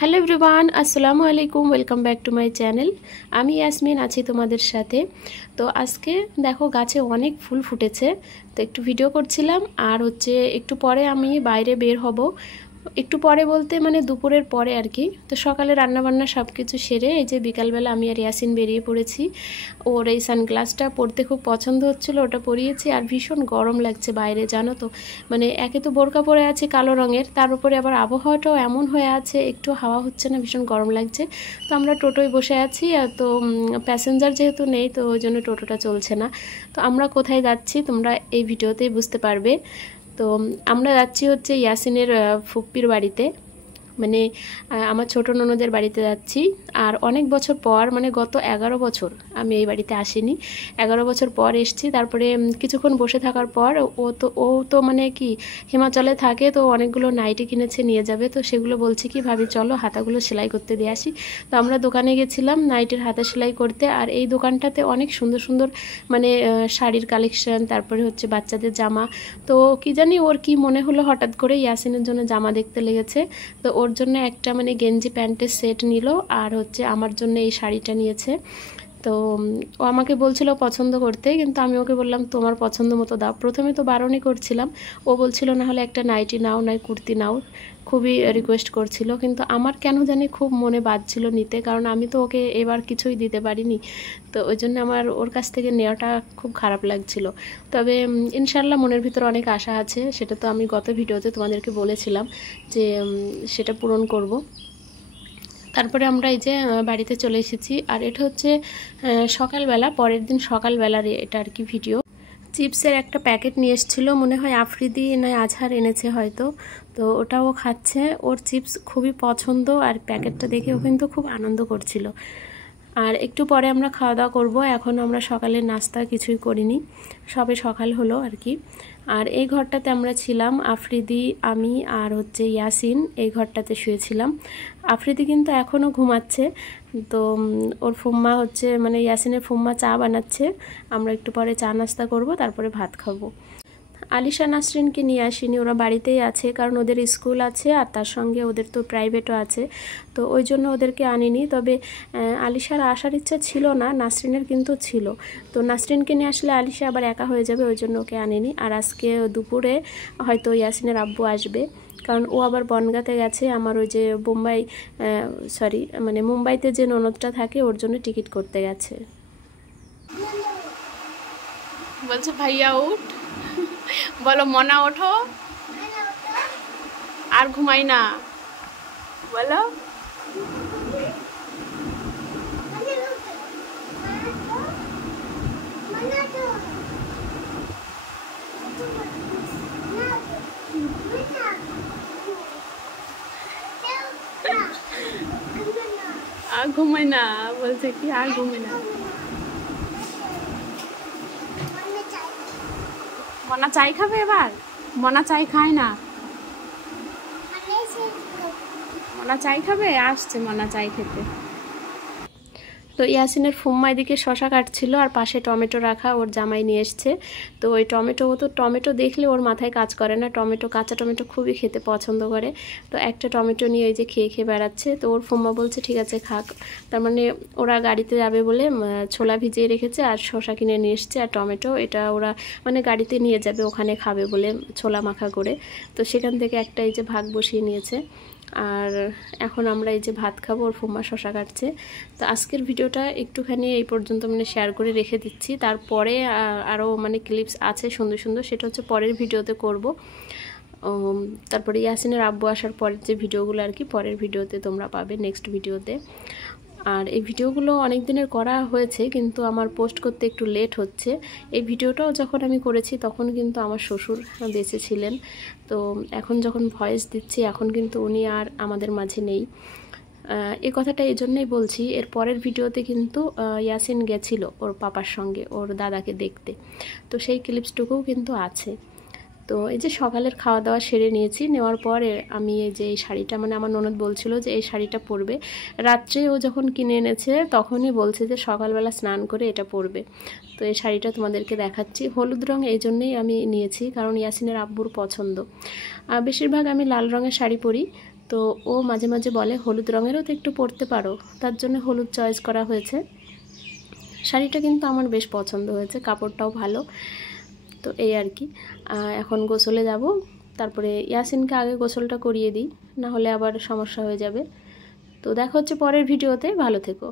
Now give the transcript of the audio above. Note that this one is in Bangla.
হ্যালো এভরিওয়ান, আসসালামু আলাইকুম। Welcome back to my channel. আমি ইয়াসমিন আছি তোমাদের সাথে। তো আজকে দেখো গাছে অনেক ফুল ফুটেছে, তো একটু ভিডিও করছিলাম। আর একটু পরে আমি বাইরে বের হব, একটু পরে বলতে মানে দুপুরের পরে আর কি। তো সকালে রান্নাবান্না সব কিছু সেরে এই যে বিকালবেলা আমি আর ইয়াসিন বেরিয়ে পড়েছি। ওর এই সানগ্লাসটা পরতে খুব পছন্দ হচ্ছিলো, ওটা পরিয়েছি। আর ভীষণ গরম লাগছে বাইরে, জানো তো। মানে একে তো বোরকা পরে আছে কালো রঙের, তার উপরে আবার আবহাওয়াটাও এমন হয়ে আছে, একটু হাওয়া হচ্ছে না, ভীষণ গরম লাগছে। তো আমরা টোটোয় বসে আছি, তো প্যাসেঞ্জার যেহেতু নেই, তো ওই জন্য টোটোটা চলছে না। তো আমরা কোথায় যাচ্ছি তোমরা এই ভিডিওতেই বুঝতে পারবে। তো আমরা যাচ্ছি ইয়াসিনের ফুপ্পির বাড়িতে, মানে আমার ছোট ননদের বাড়িতে যাচ্ছি। আর অনেক বছর পর, মানে গত 11 বছর আমি এই বাড়িতে আসিনি, 11 বছর পর এসেছি। তারপরে কিছুক্ষণ বসে থাকার পর ও তো মানে কি হিমাচলে থাকে, তো অনেকগুলো নাইটি কিনেছে, নিয়ে যাবে। তো সেগুলো বলছে কি ভাবি চলো হাতাগুলো সেলাই করতে দিয়ে আসি। তো আমরা দোকানে গেছিলাম নাইটির হাতা সেলাই করতে। আর এই দোকানটাতে অনেক সুন্দর সুন্দর মানে শাড়ির কালেকশন, তারপরে বাচ্চাদের জামা। তো কি জানি ওর কি মনে হলো, হঠাৎ করে ইয়াসিনের জন্য জামা দেখতে লেগেছে। তো ওর জন্য একটা মানে গেঞ্জি প্যান্টের সেট নিল, আর আমার জন্য এই শাড়িটা নিয়েছে। তো ও আমাকে বলছিল পছন্দ করতে, কিন্তু আমি ওকে বললাম তোমার পছন্দ মতো দাও। প্রথমে তো বারণই করছিলাম, ও বলছিল না হলে একটা নাইটি নাও, নয় কুর্তি নাও, খুবই রিকোয়েস্ট করছিল। কিন্তু আমার কেন জানি খুব মনে বাজছিল নিতে, কারণ আমি তো ওকে এবার কিছুই দিতে পারিনি। তো ওই জন্য আমার ওর কাছ থেকে নেওয়াটা খুব খারাপ লাগছিল। তবে ইনশাল্লাহ মনের ভিতর অনেক আশা আছে, সেটা তো আমি গত ভিডিওতে তোমাদেরকে বলেছিলাম যে সেটা পূরণ করব। তারপরে আমরা এই যে বাড়িতে চলে এসেছি। আর এটা সকালবেলা, পরের দিন সকালবেলার এটা আর কি ভিডিও। চিপসের একটা প্যাকেট নিয়ে এসেছিলো, মনে হয় আফ্রিদি নয় আজহার এনেছে হয়তো। তো ওটাও খাচ্ছে, ওর চিপস খুবই পছন্দ। আর প্যাকেটটা দেখে ও কিন্তু খুব আনন্দ করছিল। আর একটু পরে আমরা খাওয়া দাওয়া করবো। এখন আমরা সকালের নাস্তা কিছুই করিনি, সবে সকাল হলো আর কি। আর এই ঘরটাতে আমরা ছিলাম, আফ্রিদি, আমি আর ইয়াসিন এই ঘরটাতে শুয়েছিলাম। আফ্রিদি কিন্তু এখনও ঘুমাচ্ছে। তো ওর ফুম্মা মানে ইয়াসিনের ফুম্মা চা বানাচ্ছে। আমরা একটু পরে চা নাস্তা করব, তারপরে ভাত খাবো। আলিশা নাসরিনকে নিয়ে আসিনি, ওরা বাড়িতেই আছে, কারণ ওদের স্কুল আছে আর তার সঙ্গে ওদের তো প্রাইভেটও আছে। তো ওই জন্য ওদেরকে আনিনি। তবে আলিশার আসার ইচ্ছা ছিল না, নাসরিনের কিন্তু ছিল। তো নাসরিনকে নিয়ে আসলে আলিশা আবার একা হয়ে যাবে, ওই জন্য ওকে আনিনি। আর আজকে দুপুরে হয়তো ইয়াসিনের আব্বু আসবে, কারণ ও আবার বনগাঁতে গেছে আমার ওই যে মানে মুম্বাইতে যে ননদটা থাকে, ওর জন্য টিকিট করতে গেছে। বলছে ভাইয়া উঠ, বলো মনা ওঠো, আর ঘুমাই না, বলো। আর ঘুমাই না, বলছে কি আর ঘুমাই না। মনা চাই খাবে এবার? মনা চাই খায় না, মনা চাই খাবে, আসছে মনা চাই খেতে। তো ইয়াসিনের ফুম্মা এদিকে শশা কাটছিল, আর পাশে টমেটো রাখা ওর জামাই নিয়ে এসছে। তো ওই টমেটো, ও তো টমেটো দেখলে ওর মাথায় কাজ করে না, টমেটো কাঁচা টমেটো খুবই খেতে পছন্দ করে। তো একটা টমেটো নিয়ে এই যে খেয়ে খেয়ে বেড়াচ্ছে। তো ওর ফুম্মা বলছে ঠিক আছে খাক। তার মানে ওরা গাড়িতে যাবে বলে ছোলা ভিজিয়ে রেখেছে, আর শশা কিনে নিয়ে এসছে, আর টমেটো এটা ওরা মানে গাড়িতে নিয়ে যাবে, ওখানে খাবে বলে ছোলা মাখা করে। তো সেখান থেকে একটা এই যে ভাগ বসিয়ে নিয়েছে। আর এখন আমরা এই যে ভাত খাবো, ওর ফুম্মা শশা কাটছে। তো আজকের ভিডিওটা একটুখানি এই পর্যন্ত মানে শেয়ার করে রেখে দিচ্ছি। তারপরে আরও মানে ক্লিপস আছে সুন্দর সুন্দর, সেটা পরের ভিডিওতে করব। তারপরে ইয়াসিনের আব্বু আসার পরের যে ভিডিওগুলো আর কি, পরের ভিডিওতে তোমরা পাবে, নেক্সট ভিডিওতে। আর এই ভিডিওগুলো অনেক দিনের করা হয়েছে, কিন্তু আমার পোস্ট করতে একটু লেট হচ্ছে। এই ভিডিওটাও যখন আমি করেছি তখন কিন্তু আমার শ্বশুর বেঁচে ছিলেন। তো এখন যখন ভয়েস দিচ্ছি, এখন কিন্তু উনি আর আমাদের মাঝে নেই। এই কথাটা এই জন্যই বলছি, এর পরের ভিডিওতে কিন্তু ইয়াসিন গেছিল ওর পাপার সঙ্গে ওর দাদাকে দেখতে। তো সেই ক্লিপসটুকুও কিন্তু আছে। তো এই যে সকালের খাওয়া দাওয়া সেরে নিয়েছি, নেওয়ার পরে আমি এই যে এই শাড়িটা, মানে আমার ননদ বলছিল যে এই শাড়িটা পরবে। রাত্রে ও যখন কিনে এনেছে তখনই বলছে যে সকালবেলা স্নান করে এটা পরবে। তো এই শাড়িটা তোমাদেরকে দেখাচ্ছি, হলুদ রঙ এই জন্যই আমি নিয়েছি, কারণ ইয়াসিনের আব্বুর পছন্দ। বেশিরভাগ আমি লাল রঙের শাড়ি পরি, তো ও মাঝে মাঝে বলে হলুদ রঙেরও তো একটু পরতে পারো, তার জন্য হলুদ চয়েস করা হয়েছে। শাড়িটা কিন্তু আমার বেশ পছন্দ হয়েছে, কাপড়টাও ভালো। তো এই আর কি, এখন গোসলে যাব। তারপরে ইয়াসিনকে আগে গোসলটা করিয়ে দিই, না হলে আবার সমস্যা হয়ে যাবে। তো দেখা হচ্ছে পরের ভিডিওতে, ভালো থেকো।